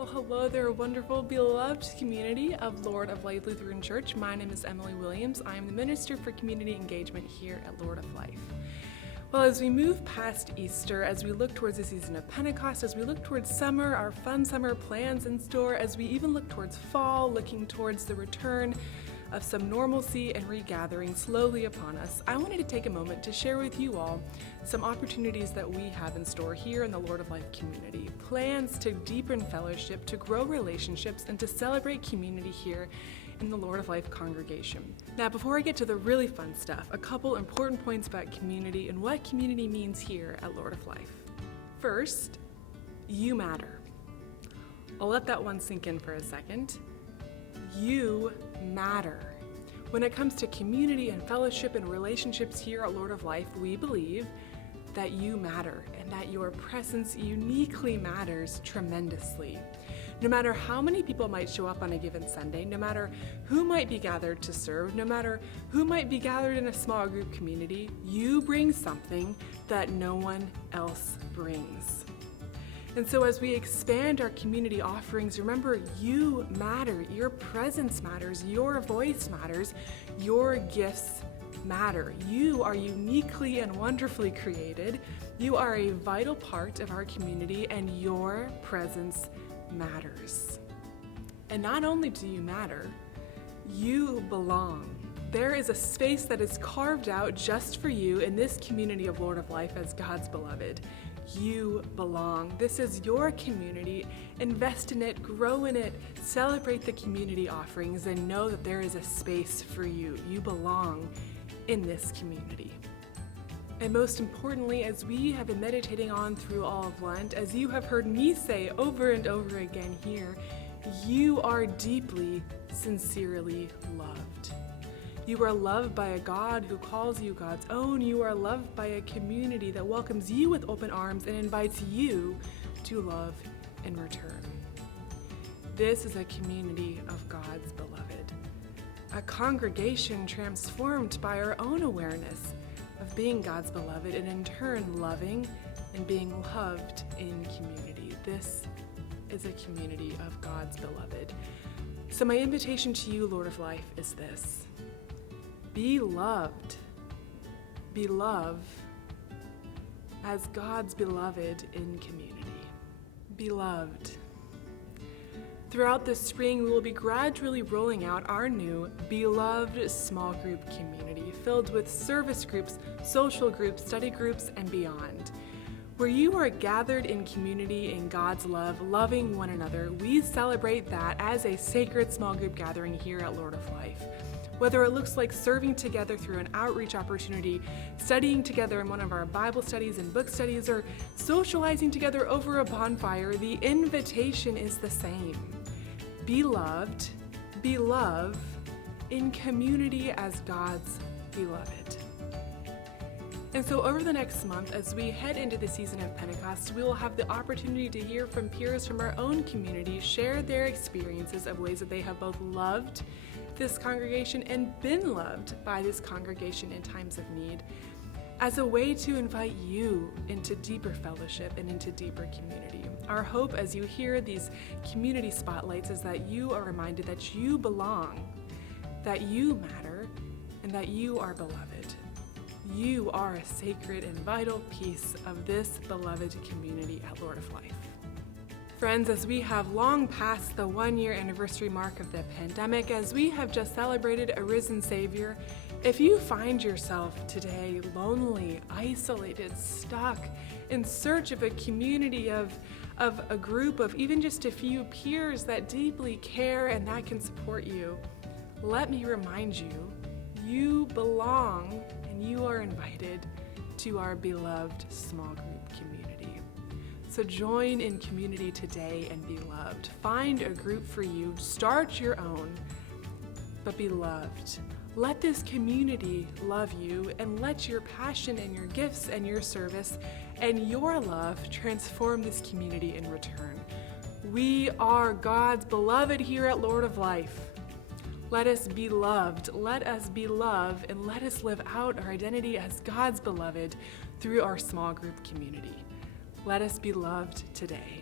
Well, hello there, wonderful, beloved community of Lord of Life Lutheran Church. My name is Emily Williams. I am the Minister for Community Engagement here at Lord of Life. Well, as we move past Easter, as we look towards the season of Pentecost, as we look towards summer, our fun summer plans in store, as we even look towards fall, looking towards the return of some normalcy and regathering slowly upon us, I wanted to take a moment to share with you all some opportunities that we have in store here in the Lord of Life community. Plans to deepen fellowship, to grow relationships, and to celebrate community here in the Lord of Life congregation. Now, before I get to the really fun stuff, a couple important points about community and what community means here at Lord of Life. First, you matter. I'll let that one sink in for a second. You matter. When it comes to community and fellowship and relationships here at Lord of Life, we believe that you matter and that your presence uniquely matters tremendously. No matter how many people might show up on a given Sunday, no matter who might be gathered to serve, no matter who might be gathered in a small group community, you bring something that no one else brings. And so as we expand our community offerings, remember, you matter. Your presence matters. Your voice matters. Your gifts matter. You are uniquely and wonderfully created. You are a vital part of our community, and your presence matters. And not only do you matter, you belong. There is a space that is carved out just for you in this community of Lord of Life as God's beloved. You belong. This is your community. Invest in it, grow in it, celebrate the community offerings, and know that there is a space for you. You belong in this community. And most importantly, as we have been meditating on through all of Lent, as you have heard me say over and over again here, you are deeply, sincerely loved. You are loved by a God who calls you God's own. You are loved by a community that welcomes you with open arms and invites you to love in return. This is a community of God's beloved, a congregation transformed by our own awareness of being God's beloved and in turn loving and being loved in community. This is a community of God's beloved. So my invitation to you, Lord of Life, is this. Be loved. Be loved as God's beloved in community. Be loved. Throughout this spring, we will be gradually rolling out our new BeLoved small group community filled with service groups, social groups, study groups, and beyond. Where you are gathered in community in God's love, loving one another, we celebrate that as a sacred small group gathering here at Lord of Life. Whether it looks like serving together through an outreach opportunity, studying together in one of our Bible studies and book studies, or socializing together over a bonfire, the invitation is the same. Be loved, be loved in community as God's beloved. And so over the next month, as we head into the season of Pentecost, we will have the opportunity to hear from peers from our own community share their experiences of ways that they have both loved this congregation and been loved by this congregation in times of need, as a way to invite you into deeper fellowship and into deeper community. Our hope as you hear these community spotlights is that you are reminded that you belong, that you matter, and that you are beloved. You are a sacred and vital piece of this beloved community at Lord of Life. Friends, as we have long passed the 1-year anniversary mark of the pandemic, as we have just celebrated a risen Savior, if you find yourself today lonely, isolated, stuck, in search of a community of a group of even just a few peers that deeply care and that can support you, let me remind you, you belong and you are invited to our beloved small group community. So join in community today and be loved. Find a group for you, start your own, but be loved. Let this community love you, and let your passion and your gifts and your service and your love transform this community in return. We are God's beloved here at Lord of Life. Let us be loved, let us be loved, and let us live out our identity as God's beloved through our small group community. Let us be loved today.